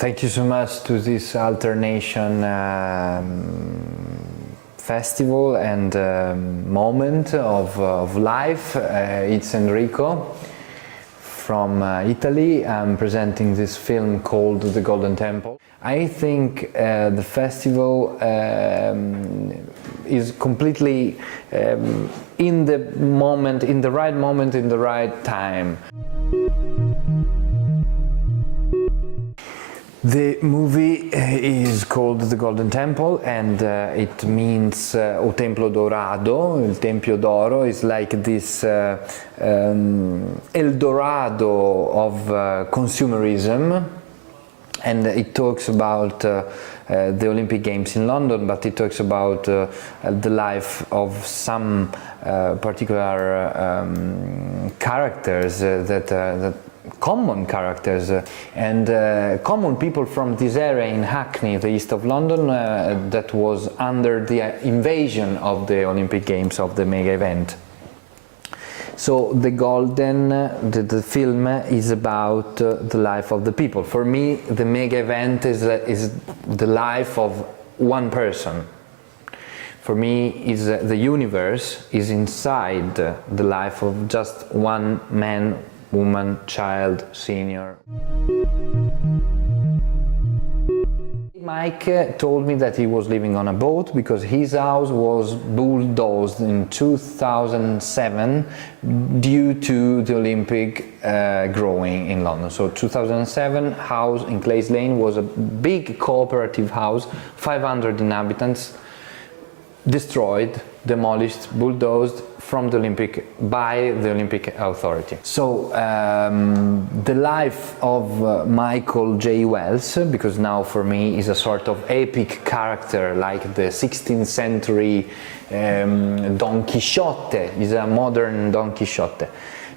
Thank you so much to this alternation festival and moment of life. It's Enrico from Italy. I'm presenting this film called The Golden Temple. I think the festival is completely in the moment, in the right moment, in the right time. The movie is called The Golden Temple, and it means O Templo Dorado, il Tempio d'Oro is like this El Dorado of consumerism, and it talks about the Olympic Games in London, but it talks about the life of some particular characters that common characters and common people from this area in Hackney, the east of London, that was under the invasion of the Olympic Games, of the mega event. So the the film is about the life of the people. For me, the mega event is the life of one person. For me, the universe is inside the life of just one man, woman, child, senior. Mike told me that he was living on a boat because his house was bulldozed in 2007 due to the Olympic growing in London. So 2007 house in Clays Lane was a big cooperative house, 500 inhabitants, destroyed, demolished, bulldozed from the by the Olympic authority. So the life of Michael J. Wells, because now for me is a sort of epic character, like the 16th century Don Quixote, is a modern Don Quixote.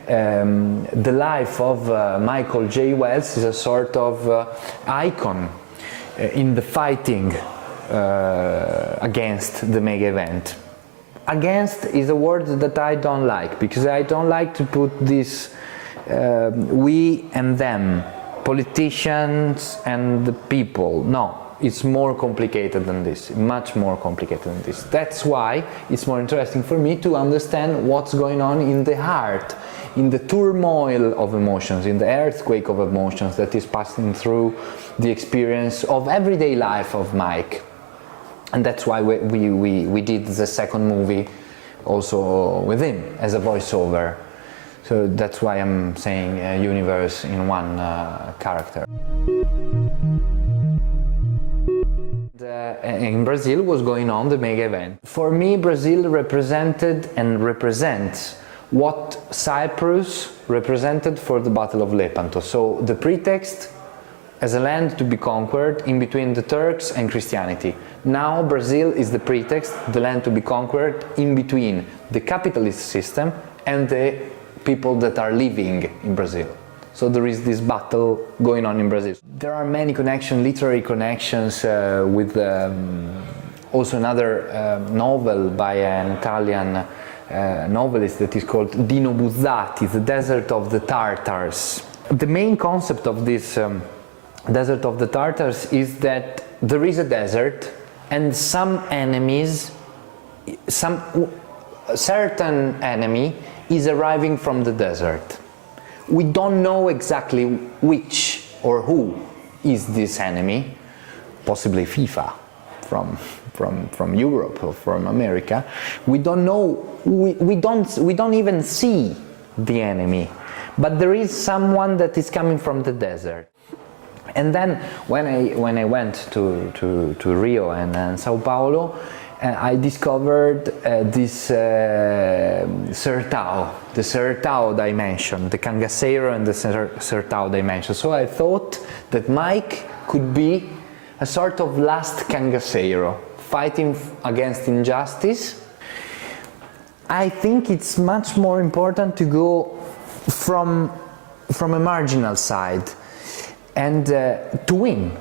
The life of Michael J. Wells is a sort of icon in the fighting against the mega event. Against is a word that I don't like, because I don't like to put this we and them, politicians and the people. No, it's more complicated than this, much more complicated than this. That's why it's more interesting for me to understand what's going on in the heart, in the turmoil of emotions, in the earthquake of emotions that is passing through the experience of everyday life of Mike. And that's why we did the second movie also with him as a voiceover. So that's why I'm saying universe in one character. In Brazil was going on the mega event. For me, Brazil represented and represents what Cyprus represented for the Battle of Lepanto. So the pretext as a land to be conquered in between the Turks and Christianity. Now Brazil is the pretext, the land to be conquered in between the capitalist system and the people that are living in Brazil. So there is this battle going on in Brazil. There are many connections, literary connections with also another novel by an Italian novelist that is called Dino Buzzati, The Desert of the Tartars. The main concept of this Desert of the Tartars is that there is a desert and some enemies, some certain enemy is arriving from the desert. We don't know exactly which or who is this enemy, possibly FIFA from Europe or from America. We don't know, we don't even see the enemy, but there is someone that is coming from the desert. And then when I went to Rio and Sao Paulo, I discovered this Sertão, the Sertão dimension, the Cangaceiro and the Sertão dimension. So I thought that Mike could be a sort of last Cangaceiro, fighting against injustice. I think it's much more important to go from a marginal side and to win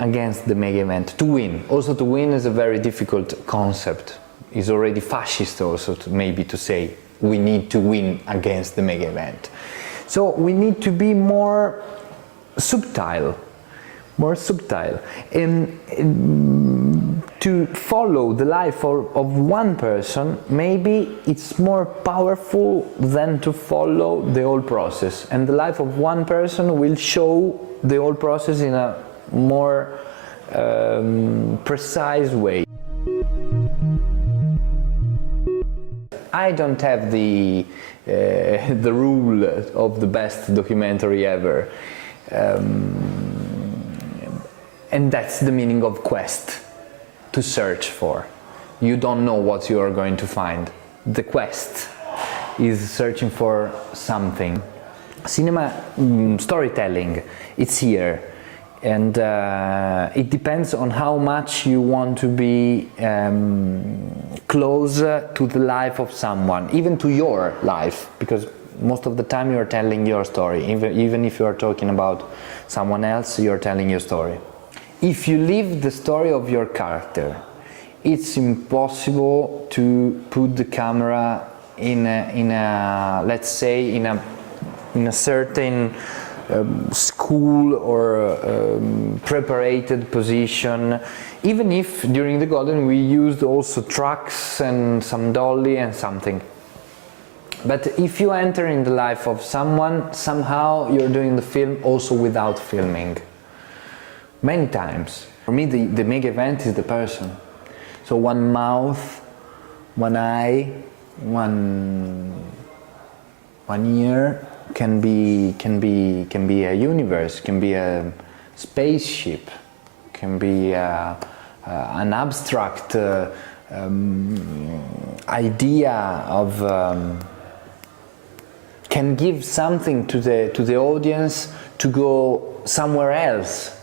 against the mega event, to win. Also to win is a very difficult concept. It's already fascist also maybe to say we need to win against the mega event. So we need to be more subtle. more subtle. And to follow the life of one person, maybe it's more powerful than to follow the whole process. And the life of one person will show the whole process in a more precise way. I don't have the rule of the best documentary ever. And that's the meaning of quest, to search for. You don't know what you are going to find. The quest is searching for something. Cinema, storytelling, it's here. And it depends on how much you want to be close to the life of someone, even to your life, because most of the time you're telling your story. Even if you are talking about someone else, you're telling your story. If you live the story of your character, it's impossible to put the camera in a let's say in a certain school or prepared position, even if during the Golden we used also trucks and some dolly and something. But if you enter in the life of someone, somehow you're doing the film also without filming. Many times. For me, the mega event is the person. So one mouth, one eye, one ear can be a universe, can be a spaceship, can be an abstract idea of. Can give something to the audience to go somewhere else.